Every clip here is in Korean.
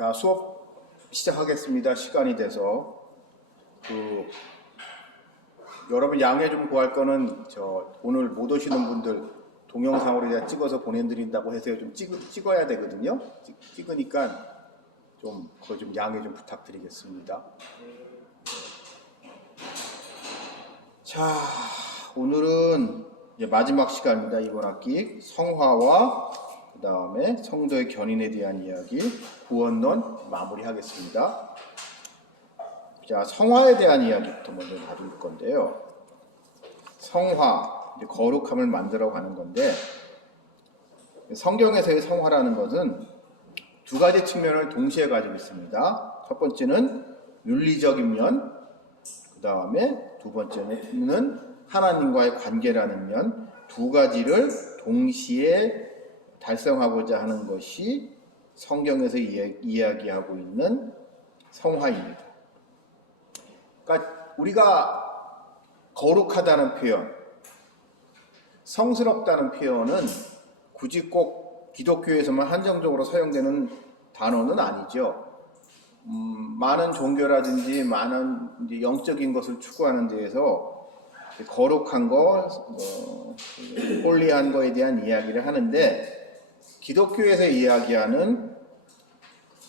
자, 수업 시작하겠습니다. 시간이 돼서 여러분 양해 좀 구할 거는 오늘 못 오시는 분들 동영상으로 제가 찍어서 보내드린다고 해서 좀 찍어야 되거든요. 찍으니까 그거 좀 양해 좀 부탁드리겠습니다. 자, 오늘은 이제 마지막 시간입니다. 이번 학기 성화와 그 다음에 성도의 견인에 대한 이야기, 구원론 마무리하겠습니다. 자, 성화에 대한 이야기부터 먼저 다룰 건데요. 성화, 이제 거룩함을 만들어 가는 건데, 성경에서의 성화라는 것은 두 가지 측면을 동시에 가지고 있습니다. 첫 번째는 윤리적인 면, 그 다음에 두 번째는 하나님과의 관계라는 면, 두 가지를 동시에 달성하고자 하는 것이 성경에서 이야기하고 있는 성화입니다. 그러니까 우리가 거룩하다는 표현, 성스럽다는 표현은 굳이 꼭 기독교에서만 한정적으로 사용되는 단어는 아니죠. 많은 종교라든지 많은 이제 영적인 것을 추구하는 데에서 거룩한 거, 홀리한 거에 대한 이야기를 하는데, 기독교에서 이야기하는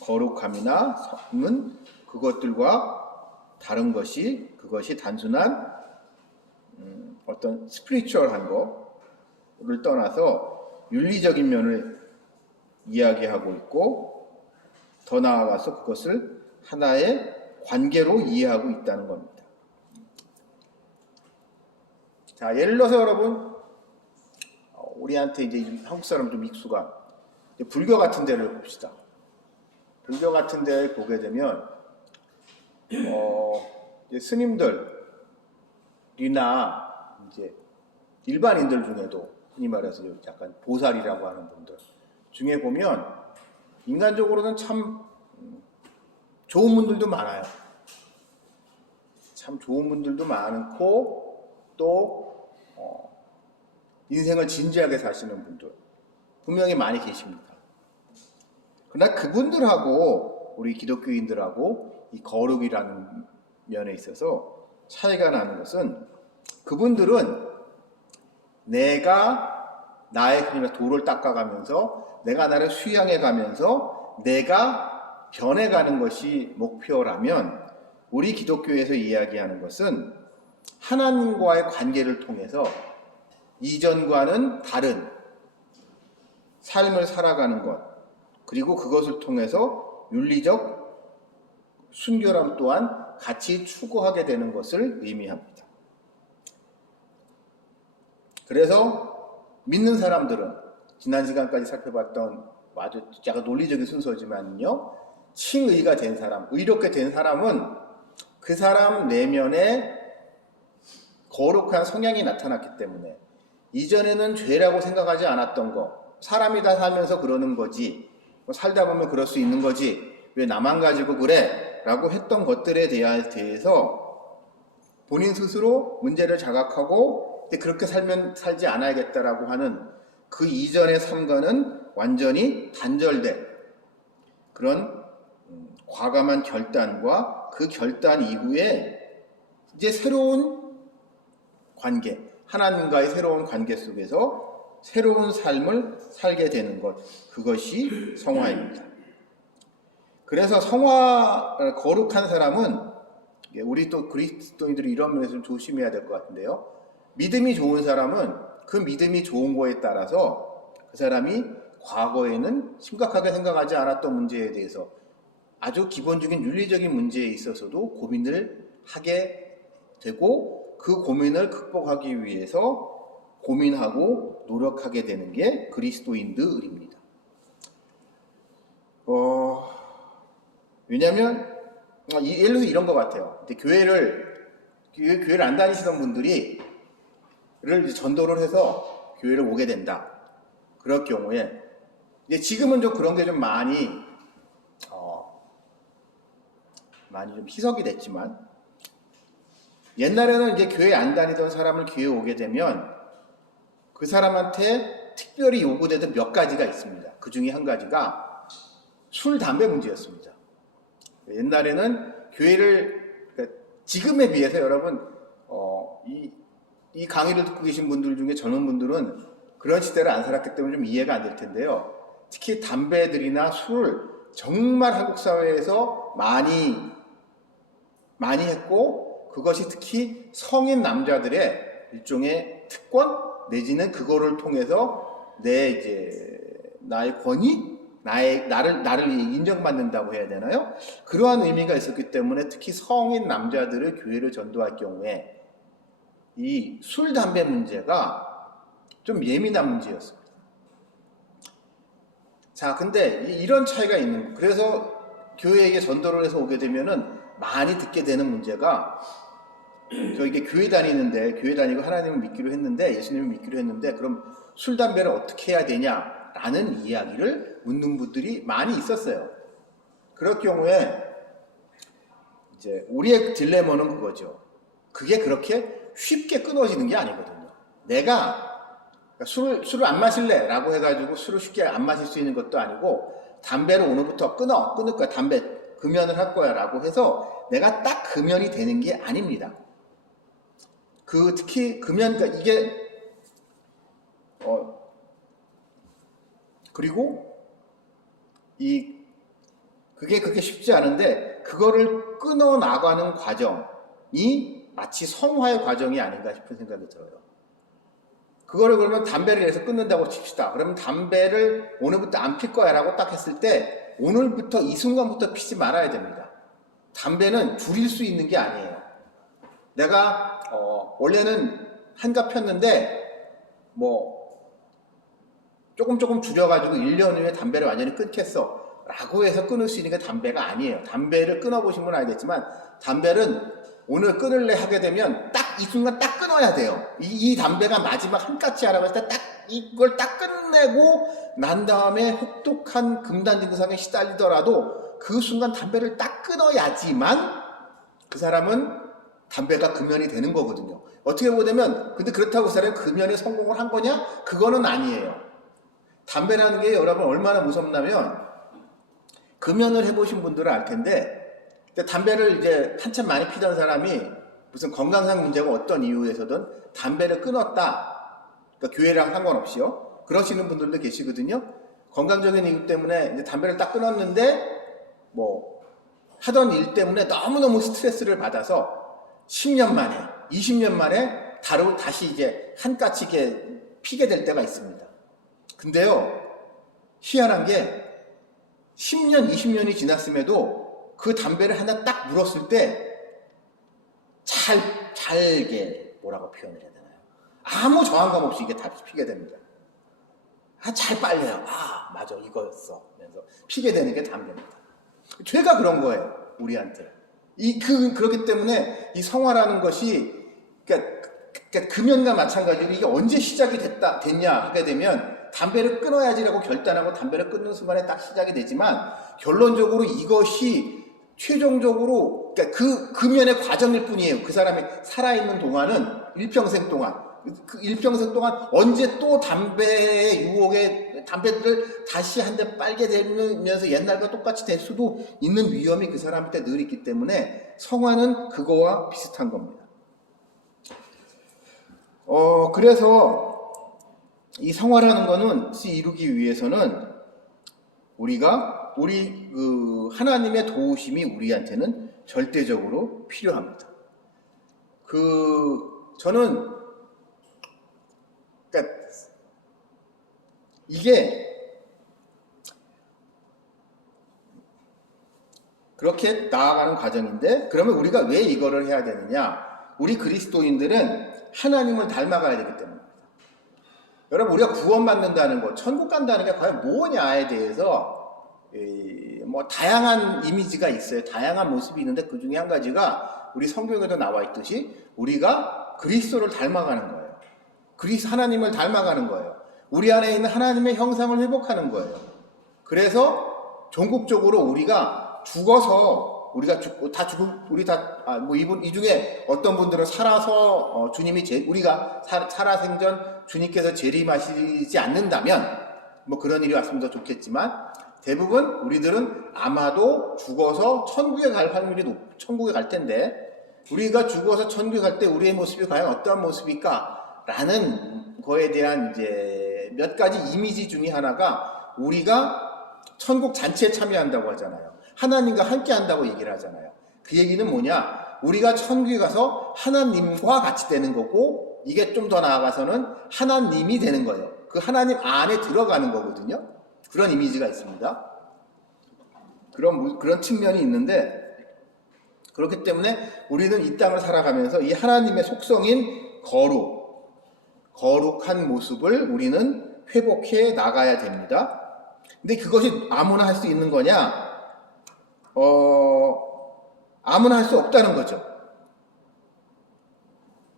거룩함이나 성은 그것들과 다른 것이, 그것이 단순한 어떤 스피리추얼한 거를 떠나서 윤리적인 면을 이야기하고 있고, 더 나아가서 그것을 하나의 관계로 이해하고 있다는 겁니다. 자, 예를 들어서 여러분, 우리한테 이제 한국 사람 좀 익숙한 불교 같은 데를 봅시다. 불교 같은 데를 보게 되면 이제 스님들이나 이제 일반인들 중에도 흔히 말해서 약간 보살이라고 하는 분들 중에 보면 인간적으로는 참 좋은 분들도 많아요. 참 좋은 분들도 많고 또 인생을 진지하게 사시는 분들 분명히 많이 계십니다. 그러나 그분들하고 우리 기독교인들하고 이 거룩이라는 면에 있어서 차이가 나는 것은, 그분들은 내가 나의 그냥 도를 닦아가면서 내가 나를 수양해 가면서 내가 변해가는 것이 목표라면, 우리 기독교에서 이야기하는 것은 하나님과의 관계를 통해서 이전과는 다른 삶을 살아가는 것, 그리고 그것을 통해서 윤리적 순결함 또한 같이 추구하게 되는 것을 의미합니다. 그래서 믿는 사람들은 지난 시간까지 살펴봤던 아주 약간 논리적인 순서지만요, 칭의가 된 사람, 의롭게 된 사람은 그 사람 내면에 거룩한 성향이 나타났기 때문에 이전에는 죄라고 생각하지 않았던 거, 사람이 다 살면서 그러는 거지, 살다 보면 그럴 수 있는 거지, 왜 나만 가지고 그래? 라고 했던 것들에 대해서 본인 스스로 문제를 자각하고 그렇게 살지 않아야겠다라고 하는 그 이전의 삶과는 완전히 단절된 그런 과감한 결단과 그 결단 이후에 이제 새로운 관계, 하나님과의 새로운 관계 속에서 새로운 삶을 살게 되는 것, 그것이 성화입니다. 그래서 거룩한 사람은, 우리 또 그리스도인들이 이런 면에서 좀 조심해야 될 것 같은데요, 믿음이 좋은 사람은 그 믿음이 좋은 거에 따라서 그 사람이 과거에는 심각하게 생각하지 않았던 문제에 대해서 아주 기본적인 윤리적인 문제에 있어서도 고민을 하게 되고, 그 고민을 극복하기 위해서 고민하고 노력하게 되는 게 그리스도인들입니다. 왜냐하면 예를 들어서 이런 것 같아요. 교회를 안 다니시던 분들이 전도를 해서 교회를 오게 된다. 그럴 경우에 지금은 좀 그런 게 좀 많이 좀 희석이 됐지만, 옛날에는 이제 교회 안 다니던 사람을 교회에 오게 되면 그 사람한테 특별히 요구되던 몇 가지가 있습니다. 그 중에 한 가지가 술, 담배 문제였습니다. 옛날에는 교회를, 그러니까 지금에 비해서 여러분, 이 강의를 듣고 계신 분들 중에 젊은 분들은 그런 시대를 안 살았기 때문에 좀 이해가 안 될 텐데요. 특히 담배들이나 술을 정말 한국 사회에서 많이 했고, 그것이 특히 성인 남자들의 일종의 특권 내지는 그거를 통해서 나의 권위, 나를 인정받는다고 해야 되나요? 그러한 의미가 있었기 때문에 특히 성인 남자들을 교회를 전도할 경우에 이 술, 담배 문제가 좀 예민한 문제였습니다. 자, 근데 이런 차이가 있는 거예요. 그래서 교회에게 전도를 해서 오게 되면은 많이 듣게 되는 문제가, 저 이게 교회 다니고 하나님을 믿기로 했는데, 예수님을 믿기로 했는데, 그럼 술, 담배를 어떻게 해야 되냐라는 이야기를 묻는 분들이 많이 있었어요. 그럴 경우에 이제 우리의 딜레마는 그거죠. 그게 그렇게 쉽게 끊어지는 게 아니거든요. 내가 술을 안 마실래 라고 해가지고 술을 쉽게 안 마실 수 있는 것도 아니고, 담배를 오늘부터 끊을 거야, 담배 금연을 할 거야 라고 해서 내가 딱 금연이 되는 게 아닙니다. 특히 금연, 그러니까 이게 그리고 그게 그렇게 쉽지 않은데, 그거를 끊어 나가는 과정이 마치 성화의 과정이 아닌가 싶은 생각이 들어요. 그거를 그러면 담배를 해서 끊는다고 칩시다. 그러면 담배를 오늘부터 안 필 거야 라고 딱 했을 때, 오늘부터 이 순간부터 피지 말아야 됩니다. 담배는 줄일 수 있는 게 아니에요. 내가 원래는 한갑 폈는데 조금 줄여가지고 1년 후에 담배를 완전히 끊겠어 라고 해서 끊을 수 있는 게 담배가 아니에요. 담배를 끊어보시면 알겠지만, 담배는 오늘 끊을래 하게 되면 딱 이 순간 딱 끊어야 돼요. 이 담배가 마지막 한 까치 하라고 했을 때 이걸 딱 끝내고 난 다음에 혹독한 금단 증상에 시달리더라도 그 순간 담배를 딱 끊어야지만 그 사람은 담배가 금연이 되는 거거든요. 어떻게 보면, 근데 그렇다고 그 사람이 금연에 성공을 한 거냐? 그거는 아니에요. 담배라는 게 여러분 얼마나 무섭냐면, 금연을 해보신 분들은 알 텐데, 담배를 이제 한참 많이 피던 사람이 무슨 건강상 문제가 어떤 이유에서든 담배를 끊었다. 그러니까 교회랑 상관없이요. 그러시는 분들도 계시거든요. 건강적인 이유 때문에 이제 담배를 딱 끊었는데, 하던 일 때문에 너무너무 스트레스를 받아서 10년 만에, 20년 만에 다시 이제 한까치게 피게 될 때가 있습니다. 근데요, 희한한 게 10년, 20년이 지났음에도 그 담배를 하나 딱 물었을 때 잘게 뭐라고 표현을 해야 되나요? 아무 저항감 없이 이게 다 피게 됩니다. 잘 빨려요. 맞아, 이거였어. 그래서 피게 되는 게 담배입니다. 죄가 그런 거예요, 우리한테. 그렇기 때문에 이 성화라는 것이, 그러니까 금연과 마찬가지로 이게 언제 시작이 됐냐 하게 되면, 담배를 끊어야지라고 결단하고 담배를 끊는 순간에 딱 시작이 되지만, 결론적으로 이것이 최종적으로, 그러니까 그 금연의 과정일 뿐이에요. 그 사람이 살아있는 동안은 일평생 동안, 언제 또 담배의 유혹에 담배를 다시 한 대 빨게 되면서 옛날과 똑같이 될 수도 있는 위험이 그 사람한테 늘 있기 때문에, 성화는 그거와 비슷한 겁니다. 그래서 이 성화라는 거는 이루기 위해서는 우리 하나님의 도우심이 우리한테는 절대적으로 필요합니다. 저는, 그러니까 이게 그렇게 나아가는 과정인데, 그러면 우리가 왜 이거를 해야 되느냐? 우리 그리스도인들은 하나님을 닮아가야 되기 때문입니다. 여러분, 우리가 구원받는다는 것, 천국 간다는 게 과연 뭐냐에 대해서 다양한 이미지가 있어요. 다양한 모습이 있는데, 그 중에 한 가지가 우리 성경에도 나와 있듯이 우리가 그리스도를 닮아가는 거예요. 하나님을 닮아가는 거예요. 우리 안에 있는 하나님의 형상을 회복하는 거예요. 그래서 전국적으로 우리가 죽어서, 이 중에 어떤 분들은 살아서 우리가 살아생전 주님께서 재림하시지 않는다면, 그런 일이 왔으면 더 좋겠지만, 대부분 우리들은 아마도 죽어서 천국에 갈 확률이 천국에 갈 텐데, 우리가 죽어서 천국에 갈 때 우리의 모습이 과연 어떠한 모습일까? 라는 거에 대한 이제 몇 가지 이미지 중에 하나가 우리가 천국 잔치에 참여한다고 하잖아요. 하나님과 함께 한다고 얘기를 하잖아요. 그 얘기는 뭐냐? 우리가 천국에 가서 하나님과 같이 되는 거고, 이게 좀 더 나아가서는 하나님이 되는 거예요. 그 하나님 안에 들어가는 거거든요. 그런 이미지가 있습니다. 그런 측면이 있는데, 그렇기 때문에 우리는 이 땅을 살아가면서 이 하나님의 속성인 거룩한 모습을 우리는 회복해 나가야 됩니다. 근데 그것이 아무나 할 수 있는 거냐? 아무나 할 수 없다는 거죠.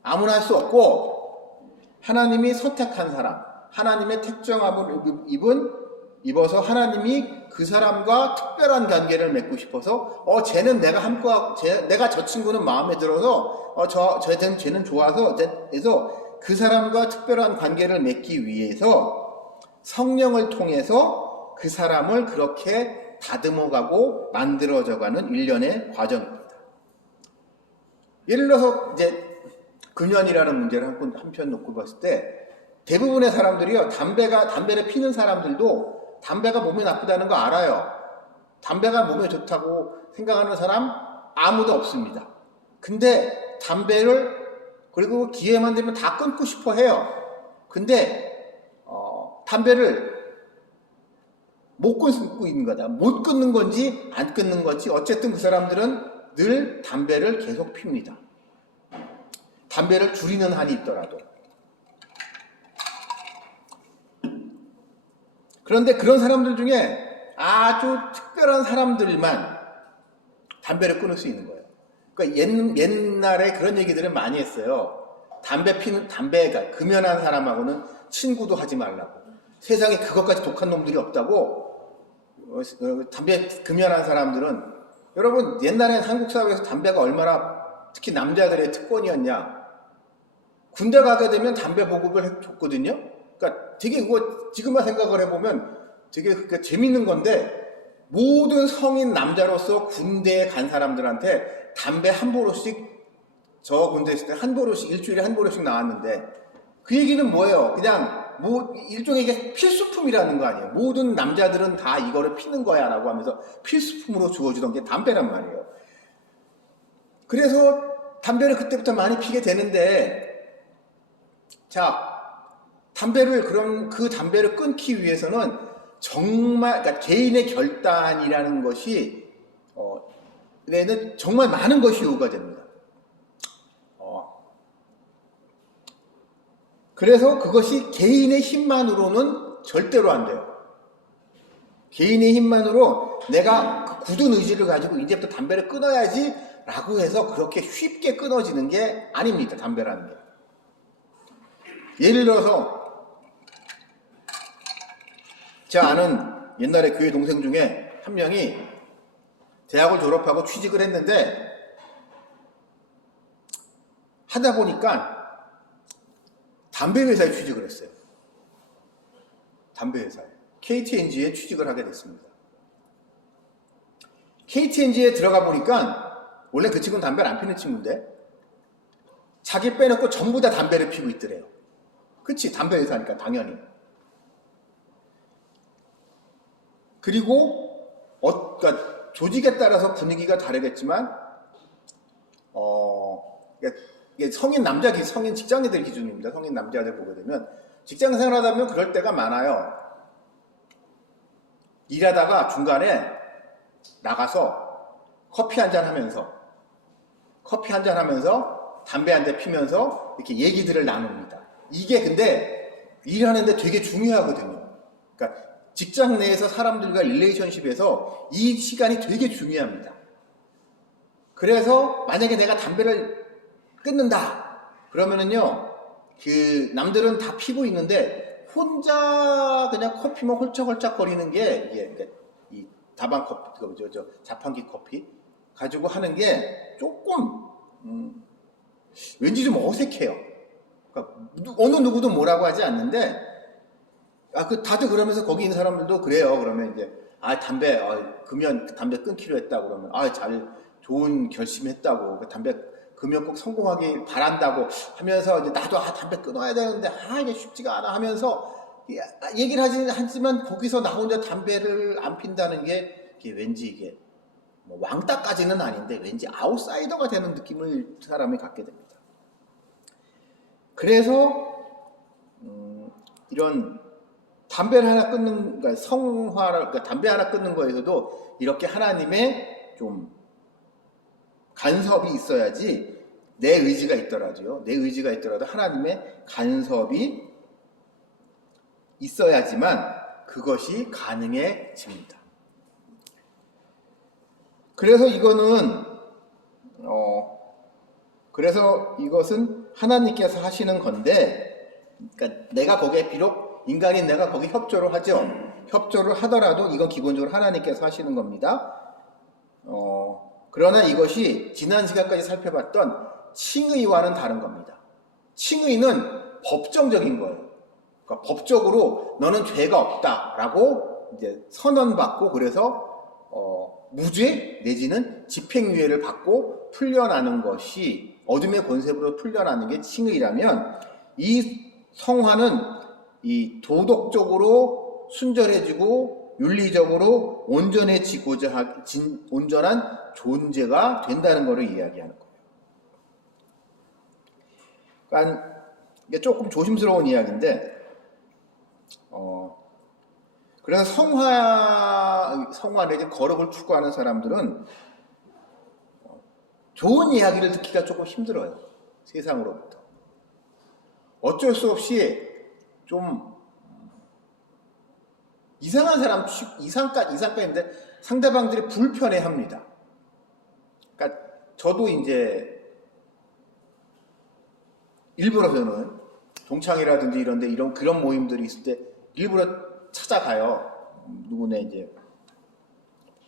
아무나 할 수 없고, 하나님이 선택한 사람, 하나님의 택정함을 입어서 하나님이 그 사람과 특별한 관계를 맺고 싶어서, 쟤는 내가 저 친구는 마음에 들어서, 쟤는 좋아서, 해서 그 사람과 특별한 관계를 맺기 위해서 성령을 통해서 그 사람을 그렇게 다듬어가고 만들어져가는 일련의 과정입니다. 예를 들어서 이제 금연이라는 문제를 한편 놓고 봤을 때, 대부분의 사람들이요, 담배를 피는 사람들도 담배가 몸에 나쁘다는 거 알아요. 담배가 몸에 좋다고 생각하는 사람 아무도 없습니다. 근데 담배를, 그리고 기회만 되면 다 끊고 싶어 해요. 근데 담배를 못 끊고 있는 거다. 못 끊는 건지 안 끊는 건지 어쨌든 그 사람들은 늘 담배를 계속 핍니다. 담배를 줄이는 한이 있더라도. 그런데 그런 사람들 중에 아주 특별한 사람들만 담배를 끊을 수 있는 거예요. 그러니까 옛날에 그런 얘기들을 많이 했어요. 담배가 금연한 사람하고는 친구도 하지 말라고. 세상에 그것까지 독한 놈들이 없다고. 담배 금연한 사람들은, 여러분 옛날에 한국 사회에서 담배가 얼마나 특히 남자들의 특권이었냐. 군대 가게 되면 담배 보급을 줬거든요. 그러니까 되게 그거 지금만 생각을 해보면 되게 재밌는 건데, 모든 성인 남자로서 군대에 간 사람들한테 담배 한 보루씩, 저 군대 있을 때 한 보루씩, 일주일에 한 보루씩 나왔는데, 그 얘기는 뭐예요? 그냥 일종의 이게 필수품이라는 거 아니에요. 모든 남자들은 다 이거를 피는 거야 라고 하면서 필수품으로 주어주던 게 담배란 말이에요. 그래서 담배를 그때부터 많이 피게 되는데, 자, 그 담배를 끊기 위해서는 정말, 그러니까 개인의 결단이라는 것이, 내는 정말 많은 것이 요구가 됩니다. 그래서 그것이 개인의 힘만으로는 절대로 안 돼요. 개인의 힘만으로 내가 그 굳은 의지를 가지고 이제부터 담배를 끊어야지 라고 해서 그렇게 쉽게 끊어지는 게 아닙니다. 담배라는 게. 예를 들어서 제가 아는 옛날에 교회 동생 중에 한 명이 대학을 졸업하고 취직을 했는데, 하다 보니까 담배 회사에 취직을 했어요. 담배 회사에. KT&G에 취직을 하게 됐습니다. KT&G에 들어가 보니까, 원래 그 친구는 담배를 안 피는 친구인데, 자기 빼놓고 전부 다 담배를 피고 있더래요. 그치? 담배 회사니까 당연히. 그리고 그러니까 조직에 따라서 분위기가 다르겠지만, 이게 성인 직장인들 기준입니다. 성인 남자들 보게 되면 직장 생활하다 보면 그럴 때가 많아요. 일하다가 중간에 나가서 커피 한잔 하면서 담배 한 대 피면서 이렇게 얘기들을 나눕니다. 이게 근데 일하는데 되게 중요하거든요. 그러니까 직장 내에서 사람들과 릴레이션십에서 이 시간이 되게 중요합니다. 그래서 만약에 내가 담배를 끊는다 그러면은요, 그 남들은 다 피고 있는데 혼자 그냥 커피만 홀짝홀짝 거리는 게, 이게 이 다방 커피, 자판기 커피 가지고 하는 게 조금 왠지 좀 어색해요. 그러니까 어느 누구도 뭐라고 하지 않는데, 다들 그러면서 거기 있는 사람들도 그래요. 그러면 이제 담배 금연 담배 끊기로 했다고 그러면 좋은 결심했다고 그 담배 금연 꼭 성공하길 바란다고 하면서 이제 나도 담배 끊어야 되는데 이게 쉽지가 않아 하면서 얘기를 하지만 거기서 나 혼자 담배를 안 핀다는 게 왠지 이게 뭐 왕따까지는 아닌데 왠지 아웃사이더가 되는 느낌을 사람이 갖게 됩니다. 그래서 이런 담배를 하나 끊는, 그러니까 담배 하나 끊는 거에서도 이렇게 하나님의 좀 간섭이 있어야지 내 의지가 있더라도 하나님의 간섭이 있어야지만 그것이 가능해집니다. 그래서 이것은 하나님께서 하시는 건데, 그러니까 내가 거기에 비록 인간인 내가 거기 협조를 하죠. 협조를 하더라도 이건 기본적으로 하나님께서 하시는 겁니다. 그러나 이것이 지난 시간까지 살펴봤던 칭의와는 다른 겁니다. 칭의는 법정적인 거예요. 그러니까 법적으로 너는 죄가 없다라고 이제 선언받고 그래서 무죄 내지는 집행유예를 받고 풀려나는 것이 어둠의 권세로 풀려나는 게 칭의라면 이 성화는 이 도덕적으로 순전해지고 윤리적으로 온전해지고자 온전한 존재가 된다는 것을 이야기하는 거예요. 그러니까 이게 조금 조심스러운 이야기인데 그래서 성화 내지 거룩을 추구하는 사람들은 좋은 이야기를 듣기가 조금 힘들어요. 세상으로부터. 어쩔 수 없이 좀 이상한 사람, 이상가인데 상대방들이 불편해합니다. 그러니까 저도 이제 일부러 저는 동창이라든지 이런데 그런 모임들이 있을 때 일부러 찾아가요. 누구네 이제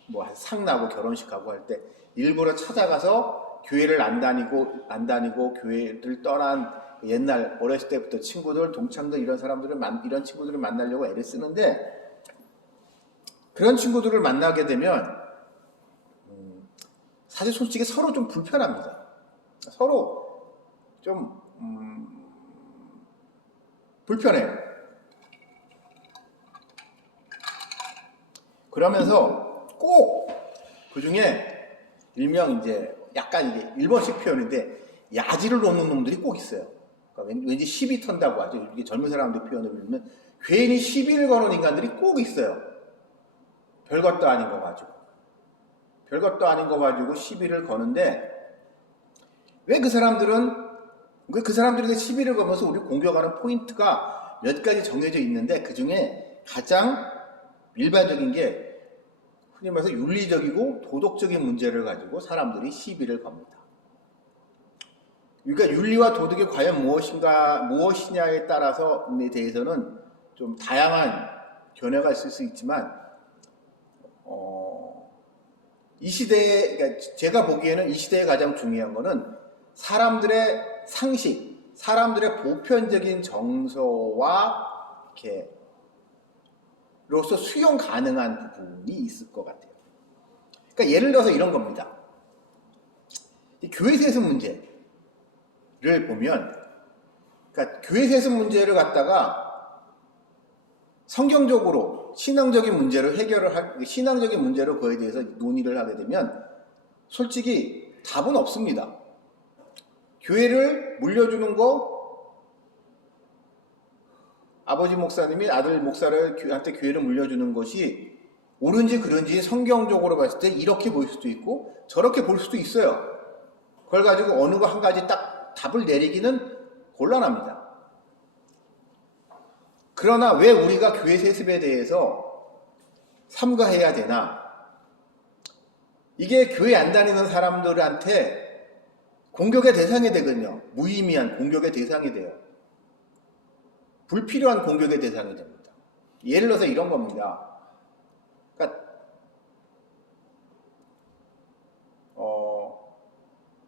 뭐 상 나고 결혼식하고 할 때 일부러 찾아가서 교회를 안 다니고 교회를 떠난 옛날 어렸을 때부터 친구들, 동창들 이런 친구들을 만나려고 애를 쓰는데 그런 친구들을 만나게 되면 사실 솔직히 서로 좀 불편합니다. 서로 좀 불편해요. 그러면서 꼭 그 중에 일명 이제 약간 이게 일본식 표현인데 야지를 놓는 놈들이 꼭 있어요. 그러니까 왠지 시비 턴다고 하죠. 이게 젊은 사람들 표현을 빌면 괜히 시비를 거는 인간들이 꼭 있어요. 별것도 아닌 거 가지고 시비를 거는데 왜 그 사람들에게 시비를 걸면서 우리 공격하는 포인트가 몇 가지 정해져 있는데 그 중에 가장 일반적인 게 흔히 말해서 윤리적이고 도덕적인 문제를 가지고 사람들이 시비를 겁니다. 그러니까 윤리와 도덕이 과연 무엇이냐에 따라서에 대해서는 좀 다양한 견해가 있을 수 있지만 이 시대에, 그러니까 제가 보기에는 이 시대에 가장 중요한 거는 사람들의 상식, 사람들의 보편적인 정서와 이렇게 로서 수용 가능한 부분이 있을 것 같아요. 그러니까 예를 들어서 이런 겁니다. 이 교회 세습 문제를 보면, 그러니까 교회 세습 문제를 갖다가 성경적으로 신앙적인 문제로 신앙적인 문제로 그에 대해서 논의를 하게 되면 솔직히 답은 없습니다. 교회를 물려주는 거 아버지 목사님이 아들 목사한테 교회를 물려주는 것이 옳은지 그른지 성경적으로 봤을 때 이렇게 보일 수도 있고 저렇게 볼 수도 있어요. 그걸 가지고 어느 거 한 가지 딱 답을 내리기는 곤란합니다. 그러나 왜 우리가 교회 세습에 대해서 삼가해야 되나? 이게 교회 안 다니는 사람들한테 공격의 대상이 되거든요. 무의미한 공격의 대상이 돼요. 불필요한 공격의 대상이 됩니다. 예를 들어서 이런 겁니다.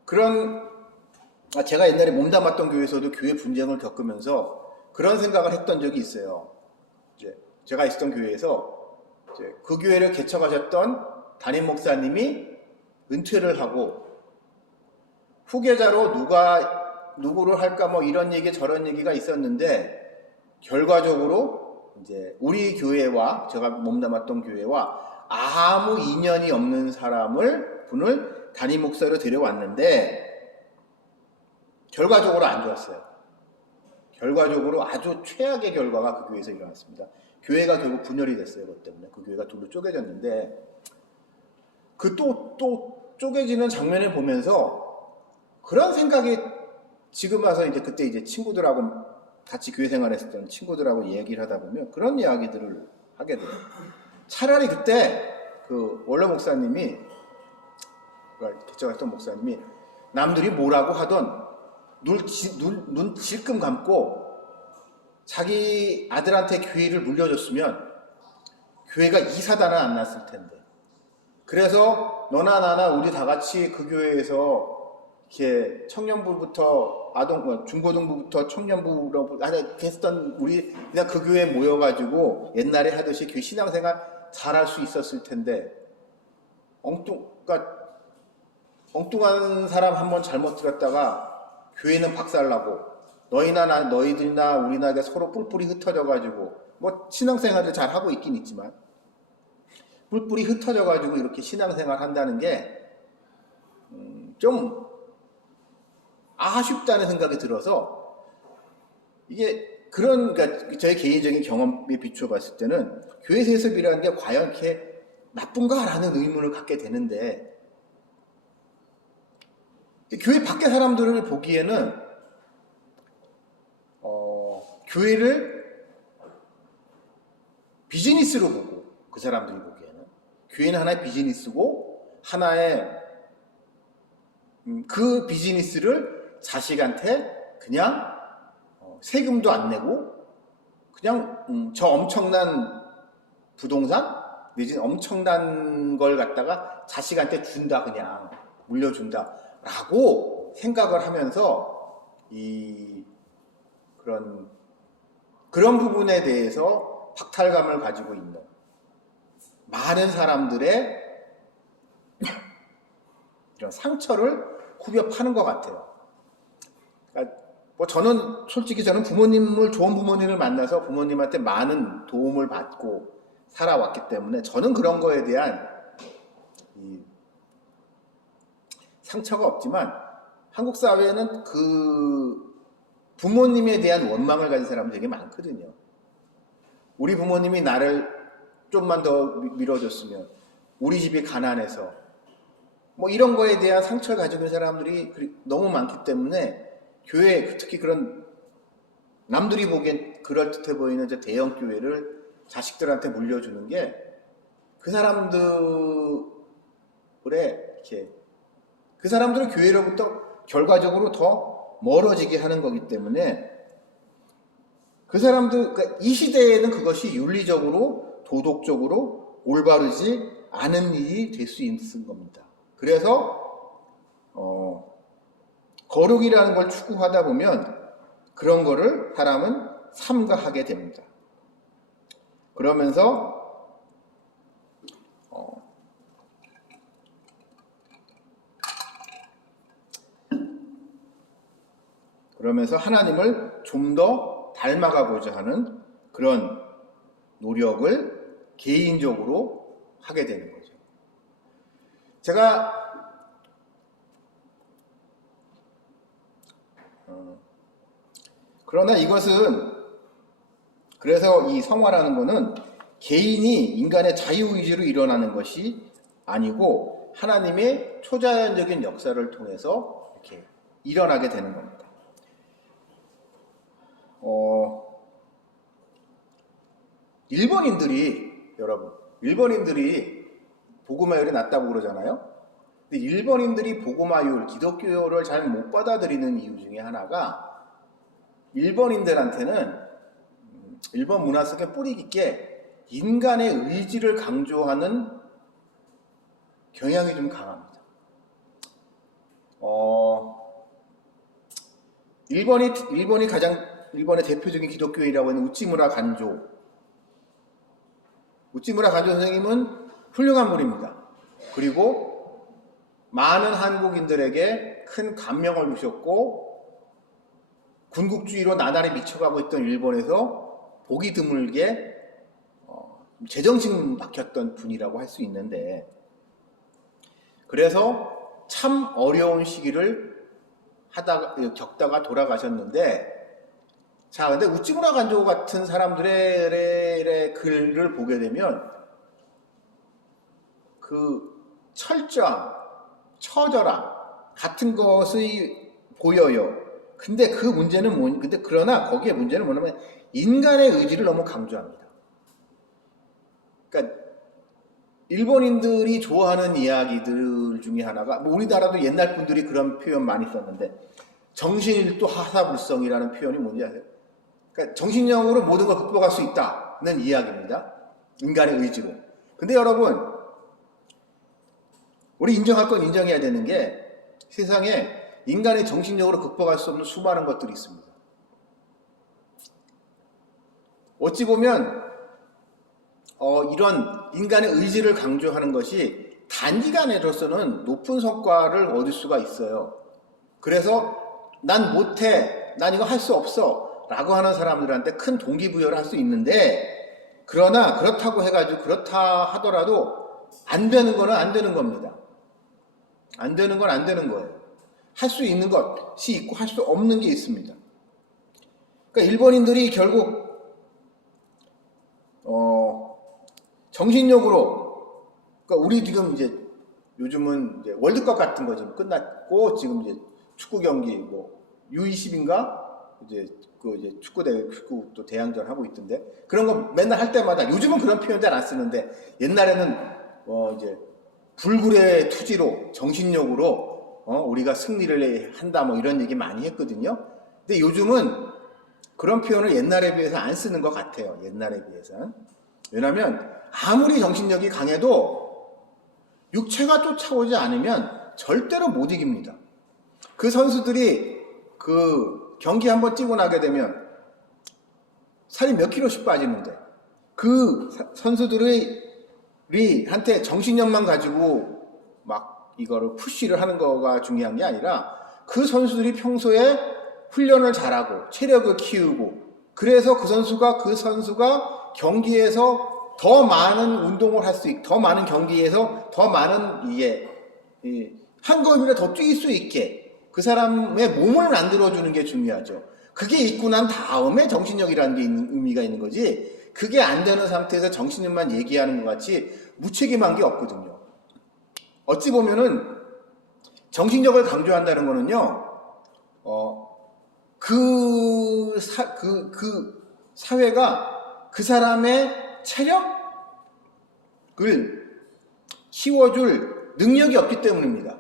그러니까 제가 옛날에 몸담았던 교회에서도 교회 분쟁을 겪으면서 그런 생각을 했던 적이 있어요. 이제 제가 있었던 교회에서 그 교회를 개척하셨던 담임 목사님이 은퇴를 하고 후계자로 누구를 할까 뭐 이런 얘기 저런 얘기가 있었는데 결과적으로 이제 우리 교회와 제가 몸담았던 교회와 아무 인연이 없는 분을 담임 목사로 데려왔는데 결과적으로 안 좋았어요. 결과적으로 아주 최악의 결과가 그 교회에서 일어났습니다. 교회가 결국 분열이 됐어요. 그것 때문에 그 교회가 둘로 쪼개졌는데 그 또 쪼개지는 장면을 보면서 그런 생각이 지금 와서 이제 그때 이제 친구들하고 같이 교회 생활했었던 친구들하고 얘기를 하다 보면 그런 이야기들을 하게 돼요. 차라리 그때 그 원로 목사님이 개척했던 목사님이 남들이 뭐라고 하던 눈 질끔 감고 자기 아들한테 교회를 물려줬으면 교회가 이 사단은 안 났을 텐데. 그래서 너나 나나 우리 다 같이 그 교회에서 이렇게 청년부부터 중고등부부터 청년부로 했던 우리 그냥 그 교회에 모여가지고 옛날에 하듯이 교회 신앙생활 잘할 수 있었을 텐데 엉뚱한 사람 한번 잘못 들었다가 교회는 박살나고 너희들이나 우리나 서로 뿔뿔이 흩어져가지고 뭐 신앙생활을 잘 하고 있긴 있지만 뿔뿔이 흩어져가지고 이렇게 신앙생활 한다는 게 좀 아쉽다는 생각이 들어서 이게 그러니까 저의 개인적인 경험에 비추어 봤을 때는 교회 세습이라는 게 과연 이렇게 나쁜가라는 의문을 갖게 되는데 교회 밖의 사람들을 보기에는 교회를 비즈니스로 보고 그 사람들이 보기에는 교회는 하나의 비즈니스고 하나의 그 비즈니스를 자식한테 그냥 세금도 안 내고 그냥 저 엄청난 부동산 내지는 엄청난 걸 갖다가 자식한테 준다 그냥 물려준다 라고 생각을 하면서 그런 부분에 대해서 박탈감을 가지고 있는 많은 사람들의 이런 상처를 후벼 파는 것 같아요. 그러니까 저는 솔직히 좋은 부모님을 만나서 부모님한테 많은 도움을 받고 살아왔기 때문에 저는 그런 거에 대한 상처가 없지만 한국 사회는 그 부모님에 대한 원망을 가진 사람이 되게 많거든요. 우리 부모님이 나를 좀만 더 밀어줬으면 우리 집이 가난해서 뭐 이런 거에 대한 상처를 가지고 있는 사람들이 너무 많기 때문에 교회 특히 그런 남들이 보기엔 그럴듯해 보이는 대형 교회를 자식들한테 물려주는 게 그 사람들은 교회로부터 결과적으로 더 멀어지게 하는 거기 때문에 그러니까 이 시대에는 그것이 윤리적으로 도덕적으로 올바르지 않은 일이 될 수 있는 겁니다. 그래서 거룩이라는 걸 추구하다 보면 그런 거를 사람은 삼가하게 됩니다. 그러면서 하나님을 좀 더 닮아가고자 하는 그런 노력을 개인적으로 하게 되는 거죠. 제가 그러나 그래서 이 성화라는 것은 개인이 인간의 자유의지로 일어나는 것이 아니고 하나님의 초자연적인 역사를 통해서 이렇게 일어나게 되는 겁니다. 일본인들이 복음화율이 낮다고 그러잖아요. 근데 일본인들이 복음화율, 기독교를 잘 못 받아들이는 이유 중에 하나가 일본인들한테는 일본 문화 속에 뿌리 깊게 인간의 의지를 강조하는 경향이 좀 강합니다. 일본의 대표적인 기독교인이라고 하는 우찌무라 우찌무라 간조 선생님은 훌륭한 분입니다. 그리고 많은 한국인들에게 큰 감명을 주셨고 군국주의로 나날이 미쳐가고 있던 일본에서 보기 드물게 제정신 박혔던 분이라고 할 수 있는데, 그래서 참 어려운 시기를 겪다가 돌아가셨는데, 자, 근데 우찌무라 간조 같은 사람들의 글을 보게 되면 그 철저함, 처절함 같은 것이 보여요. 근데 그 문제는 근데 그러나 거기에 문제는 뭐냐면 인간의 의지를 너무 강조합니다. 그러니까 일본인들이 좋아하는 이야기들 중에 하나가, 뭐 우리나라도 옛날 분들이 그런 표현 많이 썼는데, 정신일도 하사불성이라는 표현이 뭔지 아세요? 그러니까 정신력으로 모든 걸 극복할 수 있다는 이야기입니다. 인간의 의지로. 근데 여러분, 우리 인정할 건 인정해야 되는 게, 세상에 인간의 정신력으로 극복할 수 없는 수많은 것들이 있습니다. 어찌 보면 이런 인간의 의지를 강조하는 것이 단기간으로서는 높은 성과를 얻을 수가 있어요. 그래서 난 못해, 난 이거 할 수 없어 라고 하는 사람들한테 큰 동기부여를 할 수 있는데, 그러나 그렇다고 해가지고 그렇다 하더라도 안 되는 거는 안 되는 겁니다. 안 되는 건 안 되는 거예요. 할 수 있는 것이 있고 할 수 없는 게 있습니다. 그러니까 일본인들이 결국 정신력으로, 그러니까 우리 지금 이제 요즘은 이제 월드컵 같은 거 지금 끝났고, 지금 이제 축구 경기 뭐 U20인가 이제 축구 또 대항전 하고 있던데, 그런 거 맨날 할 때마다, 요즘은 그런 표현 잘 안 쓰는데 옛날에는 이제 불굴의 투지로 정신력으로 우리가 승리를 한다 뭐 이런 얘기 많이 했거든요. 근데 요즘은 그런 표현을 옛날에 비해서 안 쓰는 것 같아요. 옛날에 비해서는. 왜냐하면 아무리 정신력이 강해도 육체가 쫓아오지 않으면 절대로 못 이깁니다. 그 선수들이 그 경기 한번 뛰고 나게 되면 살이 몇 킬로씩 빠지는데, 그 선수들이 한테 정신력만 가지고 막 이거를 푸시를 하는 거가 중요한 게 아니라, 그 선수들이 평소에 훈련을 잘하고 체력을 키우고, 그래서 그 선수가 경기에서 더 많은 운동을 할 수 있게, 더 많은 경기에서 더 많은 한 걸음이라도 더 뛸 수 있게 그 사람의 몸을 만들어주는 게 중요하죠. 그게 있고 난 다음에 정신력이라는 게 의미가 있는 거지, 그게 안 되는 상태에서 정신력만 얘기하는 것 같이 무책임한 게 없거든요. 어찌 보면은 정신력을 강조한다는 거는요, 그 사회가 그 사람의 체력을 키워줄 능력이 없기 때문입니다.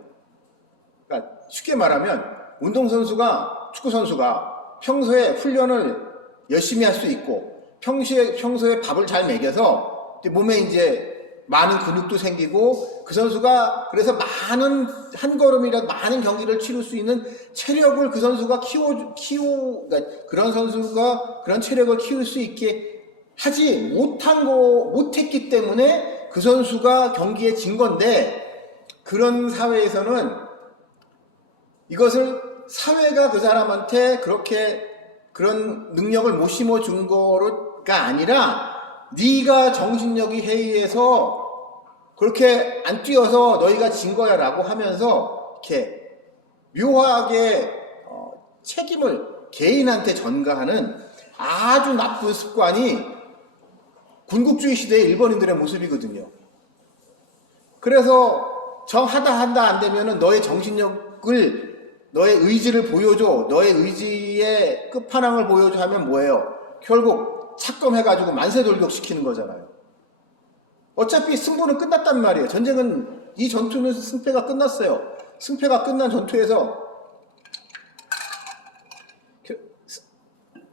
그러니까 쉽게 말하면 운동선수가, 축구선수가 평소에 훈련을 열심히 할 수 있고, 평소에 밥을 잘 먹여서 몸에 이제 많은 근육도 생기고, 그 선수가 그래서 많은 한 걸음이라도 많은 경기를 치를 수 있는 체력을 그 선수가 그러니까 그런 선수가 그런 체력을 키울 수 있게 하지 못했기 때문에 그 선수가 경기에 진 건데, 그런 사회에서는 이것을 사회가 그 사람한테 그런 능력을 못 심어준 거가 아니라, 네가 정신력이 해이해서 그렇게 안 뛰어서 너희가 진 거야 라고 하면서 이렇게 묘하게 책임을 개인한테 전가하는 아주 나쁜 습관이 군국주의 시대의 일본인들의 모습이거든요. 그래서 한다 안 되면은 너의 정신력을, 너의 의지를 보여줘, 너의 의지의 끝판왕을 보여줘 하면 뭐예요? 결국 착검해가지고 만세돌격 시키는 거잖아요. 어차피 승부는 끝났단 말이에요. 이 전투는 승패가 끝났어요. 승패가 끝난 전투에서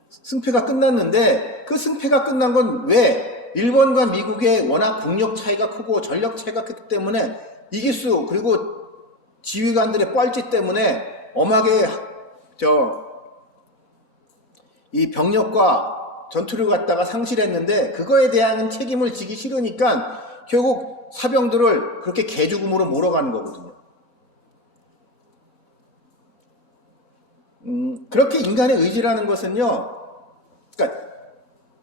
승패가 끝났는데, 그 승패가 끝난 건 왜? 일본과 미국의 워낙 국력 차이가 크고 전력 차이가 크기 때문에 그리고 지휘관들의 뻘짓 때문에 엄하게 이 병력과 전투를 갔다가 상실했는데 그거에 대한 책임을 지기 싫으니까 결국 사병들을 그렇게 개죽음으로 몰아가는 거거든요. 그렇게 인간의 의지라는 것은요, 그러니까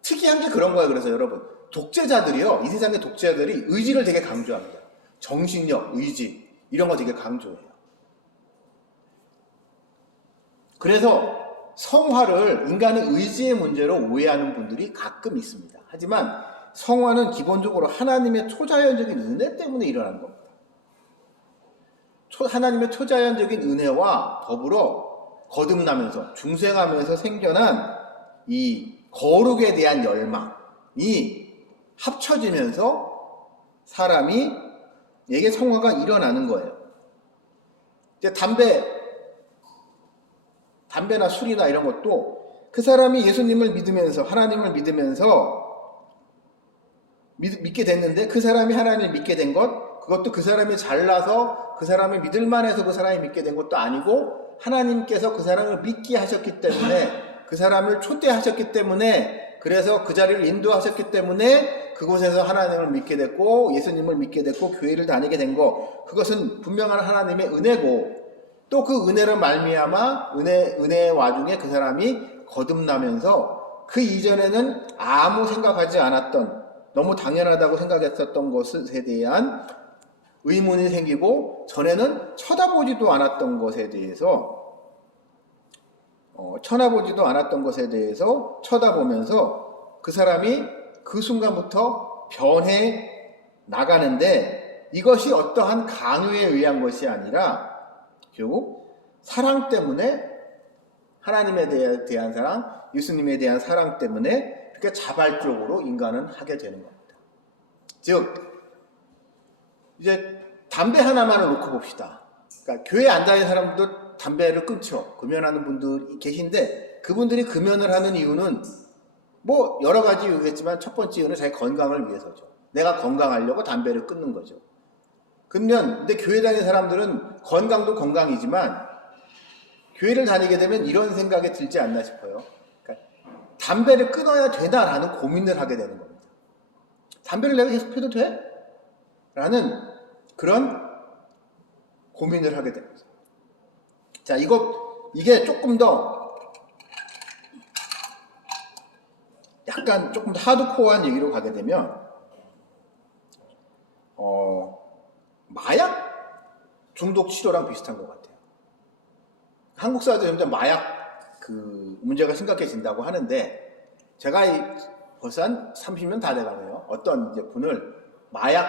특이한 게 그런 거예요. 그래서 여러분, 독재자들이요, 이 세상의 독재자들이 의지를 되게 강조합니다. 정신력, 의지, 이런 거 되게 강조해요. 그래서 성화를 인간의 의지의 문제로 오해하는 분들이 가끔 있습니다. 하지만 성화는 기본적으로 하나님의 초자연적인 은혜 때문에 일어나는 겁니다. 하나님의 초자연적인 은혜와 더불어 거듭나면서 중생하면서 생겨난 이 거룩에 대한 열망이 합쳐지면서 사람이에게 성화가 일어나는 거예요. 이제 담배나 술이나 이런 것도 그 사람이 예수님을 믿으면서 하나님을 믿으면서 믿게 됐는데 그 사람이 하나님을 믿게 된 것, 그것도 그 사람이 잘나서 그 사람을 믿을 만해서 그 사람이 믿게 된 것도 아니고 하나님께서 그 사람을 믿게 하셨기 때문에 그 사람을 초대하셨기 때문에 그래서 그 자리를 인도하셨기 때문에 그곳에서 하나님을 믿게 됐고 예수님을 믿게 됐고 교회를 다니게 된 것, 그것은 분명한 하나님의 은혜고 또 그 은혜를 말미암아 은혜의 와중에 그 사람이 거듭나면서 그 이전에는 아무 생각하지 않았던 너무 당연하다고 생각했었던 것에 대한 의문이 생기고 전에는 쳐다보지도 않았던 것에 대해서 쳐다보면서 그 사람이 그 순간부터 변해 나가는데 이것이 어떠한 강요에 의한 것이 아니라 결국 사랑 때문에 하나님에 대한 사랑, 예수님에 대한 사랑 때문에 그렇게 자발적으로 인간은 하게 되는 겁니다. 즉 이제 담배 하나만을 놓고 봅시다. 그러니까 교회 안 다니는 사람도 담배를 끊죠. 금연하는 분들이 계신데 그분들이 금연을 하는 이유는 뭐 여러 가지 이유겠지만 첫 번째 이유는 자기 건강을 위해서죠. 내가 건강하려고 담배를 끊는 거죠. 근데 교회 다니는 사람들은 건강도 건강이지만 교회를 다니게 되면 이런 생각이 들지 않나 싶어요. 그러니까 담배를 끊어야 되나라는 고민을 하게 되는 겁니다. 담배를 내가 계속 펴도 돼? 라는 그런 고민을 하게 됩니다. 자, 이게 조금 더 약간 조금 더 하드코어한 얘기로 가게 되면 마약 중독 치료랑 비슷한 것 같아요. 한국 사회도 점점 마약 문제가 심각해진다고 하는데 제가 벌써 한 30년 다 돼가네요. 어떤 이제 분을 마약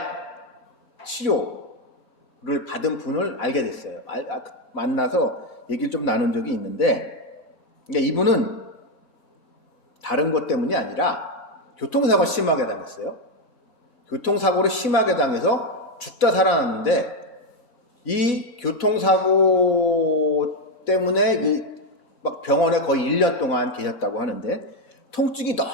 치료를 받은 분을 알게 됐어요. 만나서 얘기를 좀 나눈 적이 있는데 그러니까 이분은 다른 것 때문이 아니라 교통사고 심하게 당했어요. 교통사고를 심하게 당해서 죽다 살아났는데 이 교통사고 때문에 막 병원에 거의 1년 동안 계셨다고 하는데 통증이 너무